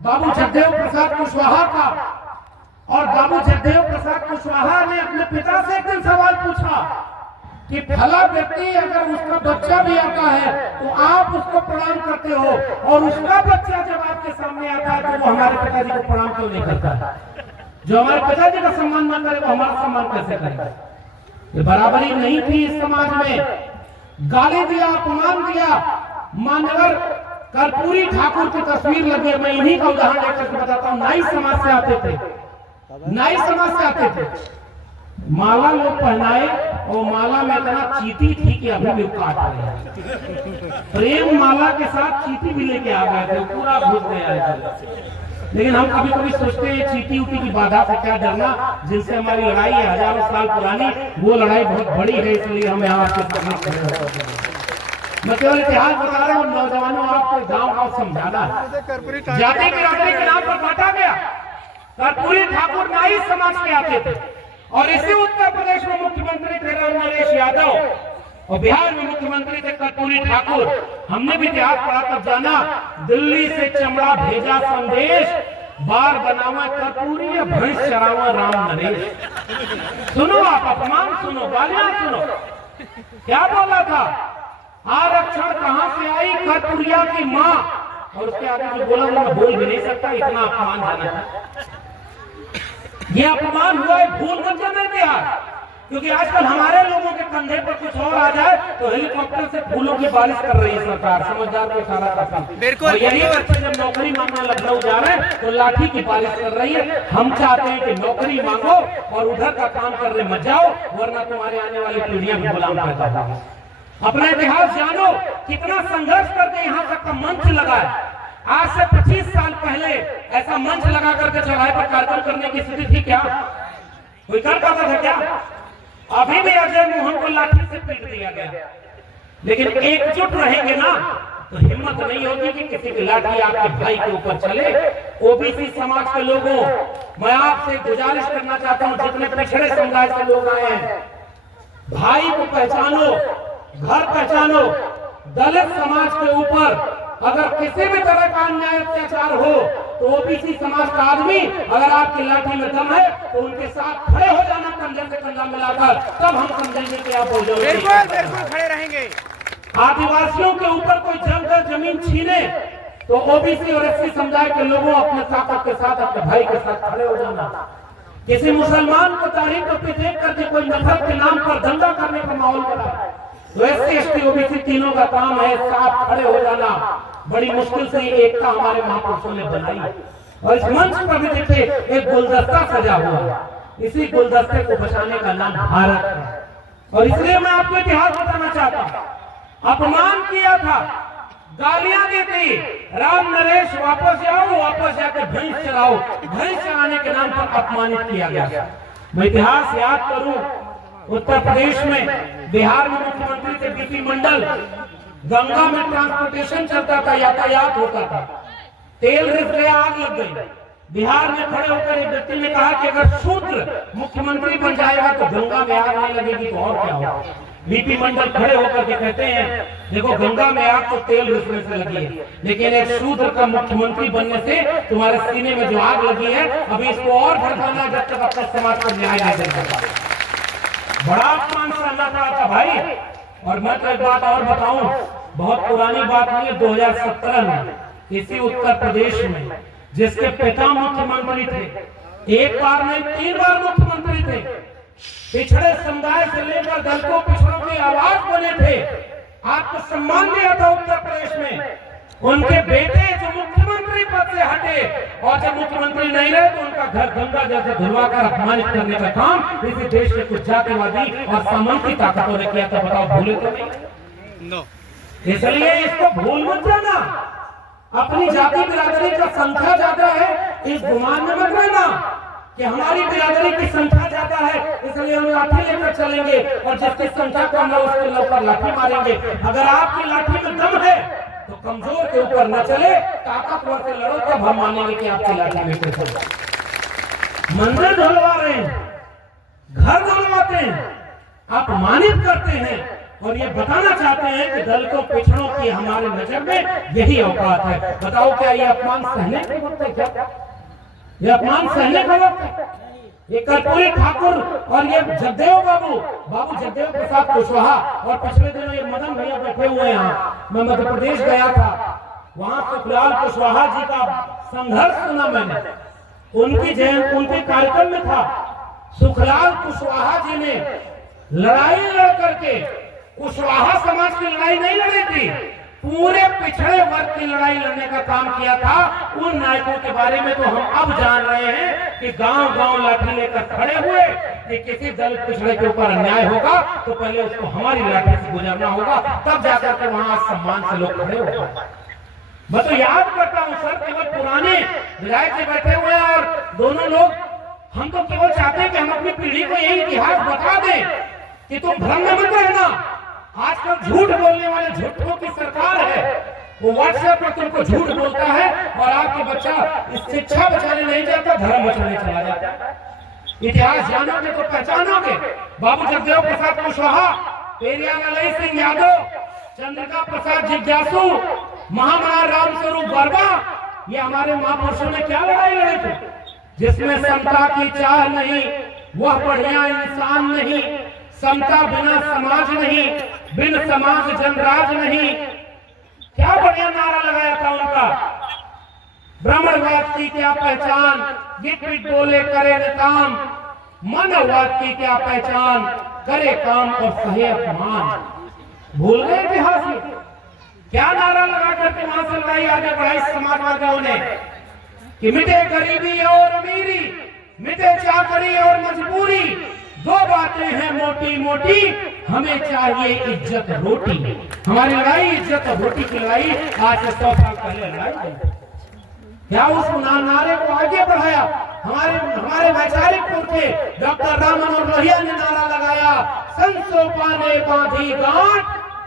बाबू जगदेव प्रसाद कुशवाहा का, और बाबू जगदेव प्रसाद कुशवाहा ने अपने पिता से एक दिन सवाल पूछा कि भला व्यक्ति अगर उसका बच्चा भी आता है तो आप उसको प्रणाम करते हो, और उसका बच्चा जब आपके सामने आता है तो वो हमारे पिताजी को प्रणाम क्यों नहीं करता? जो हमारे पिताजी का सम्मान न करे वो हमारा सम्मान कैसे करेगा? ये बराबरी नहीं थी इस समाज में। गाली दिया, अपमान दिया। मानवर कर्पूरी ठाकुर की तस्वीर लगी है, मैं इन्हीं का उदाहरण लेकर के बताता हूँ। नाई समाज से आते थे, नाई समाज से आते थे, माला लोग पहनाए और माला में इतना चीटी थी कि अभी भी काट रहे हैं। प्रेम माला के साथ चीटी भी लेके आ गए थे, पूरा घुस गया। लेकिन हम कभी कभी सोचते हैं चीटी उटी की बाधा से क्या डरना, जिनसे हमारी लड़ाई है हजारों साल पुरानी, वो लड़ाई बहुत बड़ी है, इसलिए हमें यहाँ से मैं केवल इतिहास बता रहा हूँ। नौजवानों, आपको गाँव समझाना है, जाति बिरादरी के नाम पर बांटा गया। कर्पूरी ठाकुर नाई समाज के आते थे, और इसी उत्तर प्रदेश में मुख्यमंत्री थे राम नरेश यादव, और बिहार में मुख्यमंत्री थे कर्पूरी ठाकुर। हमने भी इतिहास पढ़ा तब जाना, दिल्ली से चमड़ा भेजा संदेश, बार बनावा कर्पूरी या भैंस चरावा राम नरेश। सुनो आप, अपमान सुनो, गालियां सुनो। क्या बोला था? आरक्षण कहां से आई? कर्पूरिया की मां। और उसके आगे जो बोला मैं बोल भी नहीं सकता, इतना अपमान जाना था। ये अपमान हुआ है, भूल मत जाना बिहार, क्योंकि आजकल हमारे लोगों के कंधे पर कुछ और आ जाए तो हेलीकॉप्टर से फूलों की बारिश कर रही है सरकार, समझदार को इशारा करती है। यही बच्चे जब नौकरी मांगने लखनऊ जा रहे हैं तो लाठी की बारिश कर रही है। हम चाहते हैं कि नौकरी मांगो और उधर का काम करने मत जाओ, वरना तुम्हारे आने वाली पीढ़ियां भी गुलाम पैदा होंगी। अपना इतिहास जानो, कितना संघर्ष करके यहाँ तक का मंच लगा है। आज से 25 साल पहले ऐसा मंच लगा करके चौराहे पर कार्यक्रम करने की स्थिति थी क्या? कोई कर पाता था क्या? अभी भी अजय मोहन को लाठी से पीट दिया गया, लेकिन एकजुट रहेंगे ना तो हिम्मत नहीं होगी कि किसी की लाठी आपके भाई के ऊपर चले। ओबीसी समाज के लोगों, मैं आपसे गुजारिश करना चाहता हूं, जितने पिछड़े समुदाय से लोग आए हैं, भाई को पहचानो, घर पहचानो। दलित समाज के ऊपर अगर किसी भी तरह का अन्याय अत्याचार हो तो ओबीसी समाज का आदमी अगर आपकी लाठी में दम है तो उनके साथ खड़े हो जाना, कंधे से कंधा मिलाकर, तब हम समझेंगे कि आप बिल्कुल खड़े रहेंगे। आदिवासियों के ऊपर कोई जमकर जमीन छीने तो ओबीसी और एससी समुदाय के लोगों अपने ताकत के साथ अपने भाई के साथ खड़े हो जाना। किसी मुसलमान को तारीख पे देख करके कोई नफरत के नाम पर दंगा करने का माहौल बना तो एससी एसटी ओबीसी तीनों का काम है साथ खड़े हो जाना। बड़ी मुश्किल से ये एकता हमारे महापुरुषों ने बनाई और इस मंच पर भी देखिए एक गुलदस्ता सजा हुआ है, इसी गुलदस्ते को बचाने का नाम भारत है। और इसलिए मैं आपको इतिहास बताना चाहता हूं, अपमान किया था, गालियां दी थी, राम नरेश वापस जाओ, वापस जाकर भैंस चराओ, भैंस चराने के नाम पर अपमानित किया गया। मैं इतिहास याद करूं, उत्तर प्रदेश में बिहार में मुख्यमंत्री थे बीपी मंडल, गंगा में ट्रांसपोर्टेशन चलता था, यातायात होता था, तेल रिस गया, आग लग गई। बिहार में खड़े होकर एक व्यक्ति ने कहा कि अगर शूद्र मुख्यमंत्री बन जाएगा तो गंगा में आग नहीं लगेगी तो और क्या होगा। बीपी मंडल खड़े होकर के कहते हैं देखो गंगा में आग तो तेल रिसने से लगी है, लेकिन एक शूद्र का मुख्यमंत्री बनने से तुम्हारे सीने में जो आग लगी है अभी इसको और भड़काना जब तक अपने समाज पर न्याय नहीं देगा। बड़ा अपमान सहना पड़ा था भाई। और मैं तो एक बात और बताऊं, बहुत पुरानी बात नहीं है, 2017 में इसी उत्तर प्रदेश में जिसके पिता मुख्यमंत्री थे, एक बार नहीं 3 बार मुख्यमंत्री थे, पिछड़े समुदाय से लेकर दलितों पिछड़ों की आवाज बने थे, आपको सम्मान दिया था उत्तर प्रदेश में। उनके बेटे जो मुख्यमंत्री पद से हटे और जब मुख्यमंत्री नहीं रहे तो उनका घर गंगा जैसे धुलवाकर अपमानित करने का काम इसी देश के कुछ जातिवादी और सामंती ताकतों ने किया था। बताओ भूले तो नहीं? इसलिए इसको भूल मत जाना। अपनी जाति बिरादरी का संख्या ज्यादा है इस गुमान में मत रहना कि हमारी बिरादरी की संख्या ज्यादा है इसलिए हम लाठी लेकर चलेंगे और जिसकी संख्या कम है उसके ऊपर लाठी मारेंगे। अगर आपकी लाठी में दम है तो कमजोर के ऊपर न चले, ताकतवर से लड़ो, तब हम मानेंगे कि आपकी लाठी लेकर चलो। मंदिर धुलवा रहे हैं, घर धुलवाते हैं, अपमानित करते हैं और ये बताना चाहते हैं कि दलितों पिछड़ों की हमारे नजर में यही औकात है। बताओ क्या ये अपमान सहने का वक्त है? क्या ये अपमान सहने का वक्त है? ये कर्पूरी ठाकुर और ये जगदेव बाबू जगदेव प्रसाद कुशवाहा और पिछले दिनों ये मदन भैया बैठे हुए हैं। मैं मध्य प्रदेश गया था, वहां सुखलाल कुशवाहा जी का संघर्ष सुना मैंने, उनके कार्यक्रम में था। सुखलाल कुशवाहा जी ने लड़ाई लड़ करके कुशवाहा समाज की लड़ाई नहीं लड़ी थी, पूरे पिछड़े वर्ग की लड़ाई लड़ने का काम किया था। उन नायकों के बारे में तो हम अब जान रहे हैं कि गांव-गांव लाठी लेकर खड़े हुए कि किसी दलित पिछड़े के ऊपर अन्याय होगा तो पहले उसको हमारी लाठी से गुजरना होगा, तब जाकर के वहां सम्मान से लोग खड़े होगा। मैं तो याद करता हूं सर, केवल पुराने विधायक जी बैठे हुए हैं और दोनों लोग, हम तो केवल चाहते हैं कि हम अपनी पीढ़ी को यही इतिहास बता दें कि तुम भ्रम में मत रहना। आजकल झूठ बोलने वाले झूठों की सरकार है, वो व्हाट्सएप पर तुमको झूठ बोलता है और आपके बच्चा इस शिक्षा बचाने नहीं जाता, धर्म बचाने चला जाता है। इतिहास जानोगे तो पहचानोगे। बाबू जगदेव प्रसाद कुशवाहा, पेरियार ललई सिंह यादव, चंद्रिका प्रसाद जिज्ञासु, महामना रामस्वरूप वर्मा, ये हमारे महापुरुषों ने क्या लड़ाई लड़ी थी? जिसमें समता की चाह नहीं वह बढ़िया इंसान नहीं, समता बिना समाज नहीं, बिन समाज जनराज नहीं। क्या बढ़िया नारा लगाया था उनका। ब्राह्मणवाद की क्या पहचान, गिट पिट बोले करे न काम, मानववाद की क्या पहचान, करे काम और सहे अपमान। भूल गए इतिहास में क्या नारा लगा करके वहां से लड़ाई आगे बढ़ाई समाजवादियों ने कि मिटे गरीबी और अमीरी, मिटे चाकरी और मजबूरी, दो बातें हैं मोटी मोटी, हमें चाहिए इज्जत रोटी। हमारी लड़ाई इज्जत और रोटी की लड़ाई आज से 100 साल पहले लड़ाई। क्या उस नारे को आगे बढ़ाया? हमारे वैचारिक पुरखे डॉक्टर राम मनोहर लोहिया ने नारा लगाया, संसो पाने बांधी गांठ,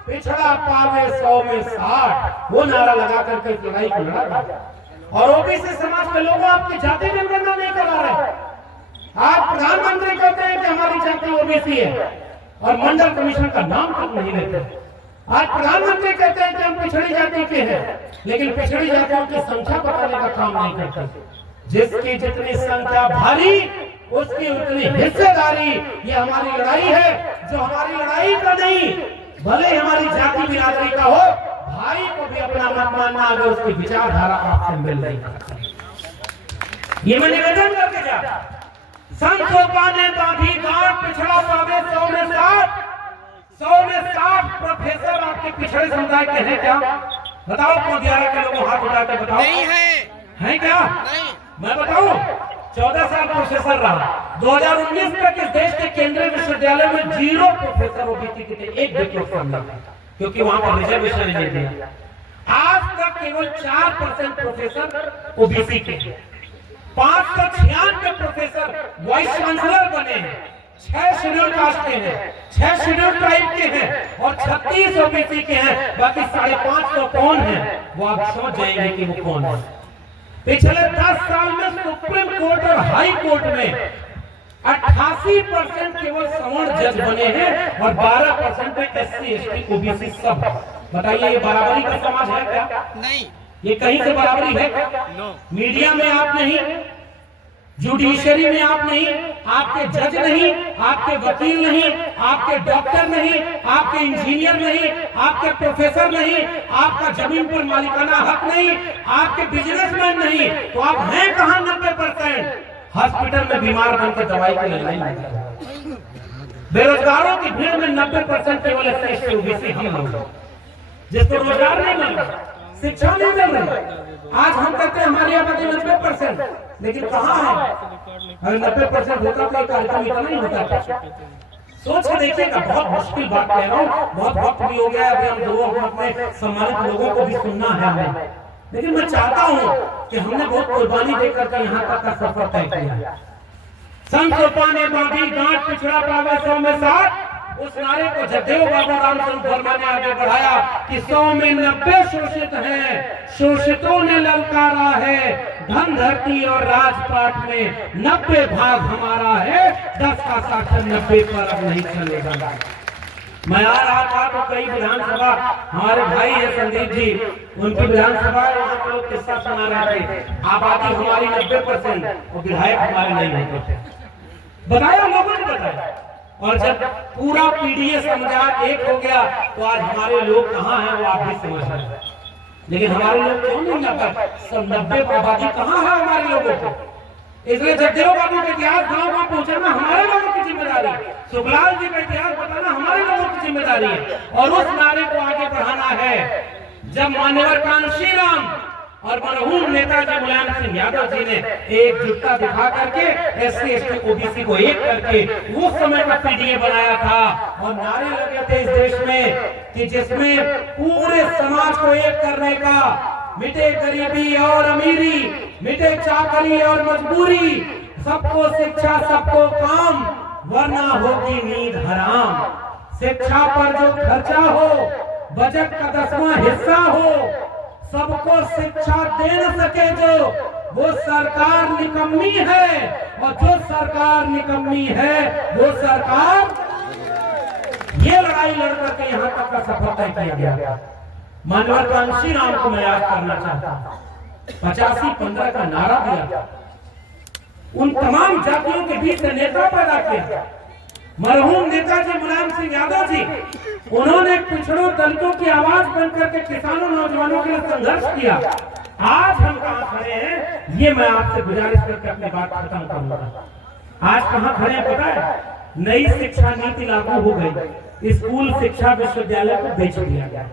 पिछड़ा पावे 100 में 60। वो नारा लगा करके लड़ाई को लड़ा। और ओबीसी समाज के लोग आपकी जाति जनगणना नहीं करा रहे। आज प्रधानमंत्री कहते हैं कि हमारी जाति ओबीसी है और मंडल कमीशन का नाम तक नहीं लेते। आज प्रधानमंत्री कहते हैं कि हम पिछड़ी जाति के हैं, लेकिन पिछड़ी जातियों की संख्या बताने का काम नहीं करते। जिसकी जितनी संख्या भारी उसकी उतनी हिस्सेदारी। ये हमारी लड़ाई है, जो हमारी लड़ाई का नहीं, भले हमारी जाति बिरादरी का हो, भाई को भी अपना मत मानना अगर उसकी विचारधारा आपसे मिल रही है। ये मैं निवेदन करके जा, संत सोपा ने बांधी गांठ, पिछड़ा पावे 100 में 60, 100 में 60 प्रोफेसर आपके पिछड़े समुदाय के हैं क्या? बताओ, को 11 के लोगों हाथ उठा के बताओ। नहीं है क्या? नहीं। मैं बताऊं, 14 साल प्रोफेसर रहा। 2019 तक इस देश के केंद्रीय विश्वविद्यालय में 0 प्रोफेसर ओबीसी के थे, एक भी प्रोफेसर नहीं, क्योंकि वहां पर रिजर्वेशन नहीं दिया। आज तक केवल 4% प्रोफेसर ओबीसी के हैं। 596 प्रोफेसर वाइस चांसलर बने हैं, 6 शेड्यूल कास्ट के हैं, 6 शेड्यूल ट्राइब के हैं और 36 ओबीसी के हैं। बाकी 550 कौन है वो आप समझ जाएंगे कि वो कौन है। पिछले 10 साल में सुप्रीम कोर्ट और हाई कोर्ट में 88% केवल सवर्ण जज बने हैं और 12% में SC ST OBC सब। बताइए, ये बराबरी का समाज है क्या? नहीं। ये कहीं से बराबरी है? मीडिया में आप नहीं, जुडिशरी में आप नहीं, आपके जज नहीं, आपके वकील नहीं, आपके डॉक्टर नहीं, आपके इंजीनियर नहीं, आपके प्रोफेसर नहीं, आपका जमीन पर मालिकाना हक नहीं, आपके बिजनेसमैन नहीं, तो आप हैं कहां? 90% हॉस्पिटल में बीमार बनकर दवाई के लिए लाइन लगा है। बेरोजगारों की भीड़ में 90% केवल SC ST OBC हम लोग, जिसको रोजगार नहीं मिल रहा, शिक्षा नहीं मिल रही। आज हम कहते हैं हमारी आबादी 90%, लेकिन कहाँ है? अगर 90% होता तो कार्यक्रम इतना नहीं होता। सोच के देखिएगा, बहुत मुश्किल बात कह रहा हूँ, बहुत वक्त भी हो गया, अभी हम लोगों अपने सम्मानित लोगों को भी सुनना है हमें, लेकिन मैं चाहता हूँ कि हमने बहुत कुर्बानी देकर के यहाँ तक का सफर तय किया। संत सोपा ने बांधी गांठ, पिछड़ा पावे 100 में 60, उस नारे को जगदेव बाबू रामचंद्र वर्मा ने आगे बढ़ाया कि 100 में 90 शोषित हैं, शोषितों ने ललकारा है, धन धरती और राजपाट में 90 भाग हमारा है, 10 का शासन 90 पर अब नहीं चलेगा। मैं आ रहा था तो कई विधानसभा, हमारे भाई है संदीप जी, उनकी विधानसभा यहाँ के लोग किस्सा सुना रहे थे, आबादी हमारी 90% और विधायक हमारे नहीं होते। बताया, लोगों ने बताया, और जब पूरा पीडीए समुदाय एक हो गया तो आज हमारे लोग कहाँ हैं वो आप भी समझ रहे हैं। लेकिन हमारे लोग क्यों नहीं जाता? सब 90 आबादी कहाँ है हमारे लोगों को? इसलिए जगदेव बाबू का इतिहास गांव गांव पहुंचाना हमारे लोगों की जिम्मेदारी है, सुखलाल जी का इतिहास बताना हमारे लोगों की जिम्मेदारी है, और उस नारे को आगे बढ़ाना है। जब मान्यवर कांशी राम और मरहूम नेताजी मुलायम सिंह यादव जी ने एकजुटता दिखा करके SC ST OBC को एक करके उस समय का पीडीए बनाया था, और नारे लगे थे इस देश में कि जिसमें पूरे समाज को एक करने का, मिटे गरीबी और अमीरी, मिटे चाकरी और मजबूरी, सबको शिक्षा सबको काम, वरना होगी नींद हराम। शिक्षा पर जो खर्चा हो, बजट का 10वां हिस्सा हो, सबको शिक्षा दे न सके जो, वो सरकार निकम्मी है, और जो सरकार निकम्मी है वो सरकार। ये लड़ाई लड़ करके यहाँ तक का सफर तय किया गया। मान्यवर कांशी राम को मैं याद करना चाहता हूँ, 85-15 का नारा दिया, उन तमाम जातियों के बीच नेता पैदा किया। मरहूम नेताजी मुलायम सिंह यादव जी, उन्होंने पिछड़ों दलितों की आवाज बनकर के किसानों नौजवानों के लिए संघर्ष किया। आज हम कहाँ खड़े हैं, ये मैं आपसे गुजारिश करके अपनी बात खत्म करूंगा। आज कहाँ खड़े हैं पता है? नई शिक्षा नीति लागू हो गई, स्कूल शिक्षा विश्वविद्यालय को बेच दिया गया।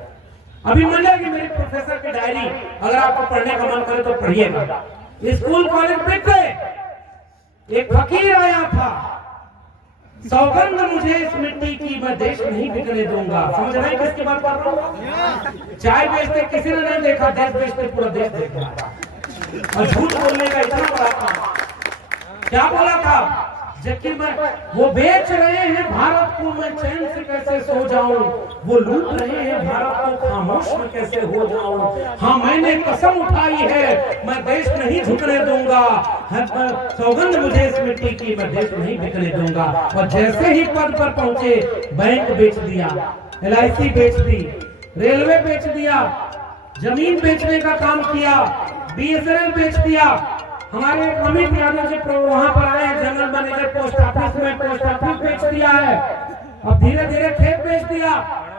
अभी मिलेगी मेरे प्रोफेसर की डायरी, अगर आपको पढ़ने का मन करे तो पढ़िएगा। स्कूल कॉलेज बिक गए। एक फकीर आया था, सौगंध मुझे इस मिट्टी की, मैं देश नहीं बिकने दूंगा। समझ रहे हैं किसकी बात कर रहा हूँ? चाय बेचते किसी ने नहीं देखा, देश बेचते पूरा देश देख रहा। और झूठ बोलने का इतना बड़ा काम। क्या बोला था? जबकि मैं वो बेच रहे हैं भारत को, मैं चैन से कैसे सो जाऊं, वो लूट रहे हैं भारत को, खामोश में कैसे हो जाऊं। हाँ, मैंने कसम उठाई है, मैं देश नहीं झुकने दूंगा, सौगंध मुझे इस मिट्टी की, मैं देश नहीं बिकने दूंगा। और जैसे ही पद पर पहुंचे, बैंक बेच दिया, LIC बेच दी, रेलवे बेच दिया, जमीन बेचने का काम किया, BSNL बेच दिया। हमारे अमित यादव जी वहां पर आए, जनरल मैनेजर पोस्ट ऑफिस में, पोस्ट ऑफिस बेच दिया है। अब धीरे धीरे खेत बेच दिया,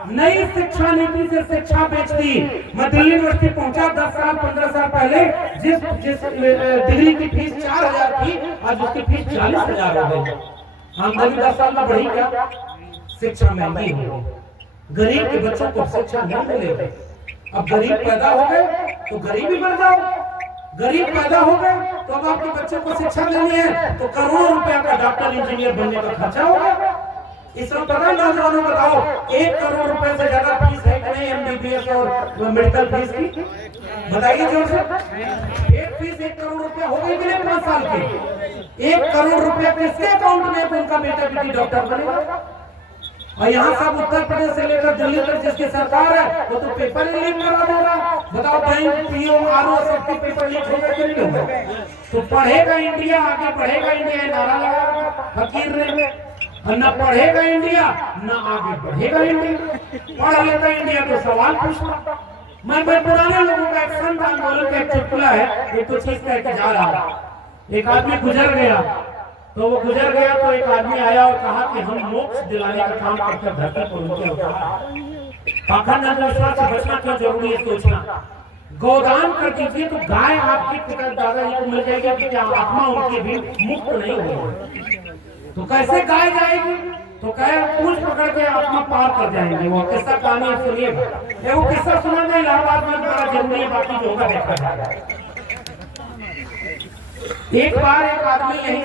नई शिक्षा नीति से शिक्षा बेच दी। मैं दिल्ली यूनिवर्सिटी पहुंचा 10 साल 15 साल पहले, जिस डिग्री की फीस 4000 थी, आज उसकी फीस 40,000 हो गई। आमदनी 10 साल में बढ़ी क्या? शिक्षा महंगी हो गई, गरीब के बच्चों को शिक्षा नहीं मिलेगी। अब गरीब पैदा हो गए तो गरीबी बढ़ जाओ, गरीब पैदा हो गए तो अब आपके बच्चे को शिक्षा देनी है तो करोड़ों रुपया का डॉक्टर इंजीनियर बनने का खर्चा होगा। इसमें पता नौजवानों बताओ, 1 करोड़ रुपए से ज्यादा फीस है कि नहीं MBBS और मेडिकल फीस की? बताइए जोर से। एक फीस 1 करोड़ रुपया हो गई कि नहीं 5 साल की? 1 करोड़ रुपया किसके अकाउंट में उनका बेटा बेटी डॉक्टर बनेगा? और यहाँ सब उत्तर प्रदेश से लेकर दिल्ली तक जिसकी सरकार है वो तो पेपर ही लीक करा देगा। बताओ, बैंक PO RO सबके पेपर लीक हो गए कि नहीं हो गए? तो पढ़ेगा इंडिया, आगे बढ़ेगा इंडिया, नारा लगाया फकीर ने। और न पढ़ेगा इंडिया न आगे बढ़ेगा इंडिया। पढ़ लेता इंडिया तो सवाल पूछता। मैं पुराने लोगों का एक संत आंदोलन का एक चुटकुला है, एक तो चीज कह के जा रहा। एक आदमी गुजर गया, तो वो गुजर गया तो एक आदमी आया और कहा कि हम मोक्ष दिलाने का काम करकर धरती पर उनके अवतार। पाखंड अंधविश्वास से बचना क्यों जरूरी है सोचना। गोदान कर दीजिए तो गाय आपकी पिता दादाजी को मिल जाएगी, कि क्या आत्मा उनकी भी मुक्त नहीं होगी? तो कैसे गाय जाएगी? तो कहे पूछ पकड़ के आत्मा पार कर जाएंगे। वो किस्सा कहानी सुनिएगा, वो किस्सा सुना था इलाहाबाद में, बड़ा जरूरी है, बाकी जो होगा देखा जाएगा। एक बार एक आदमी यही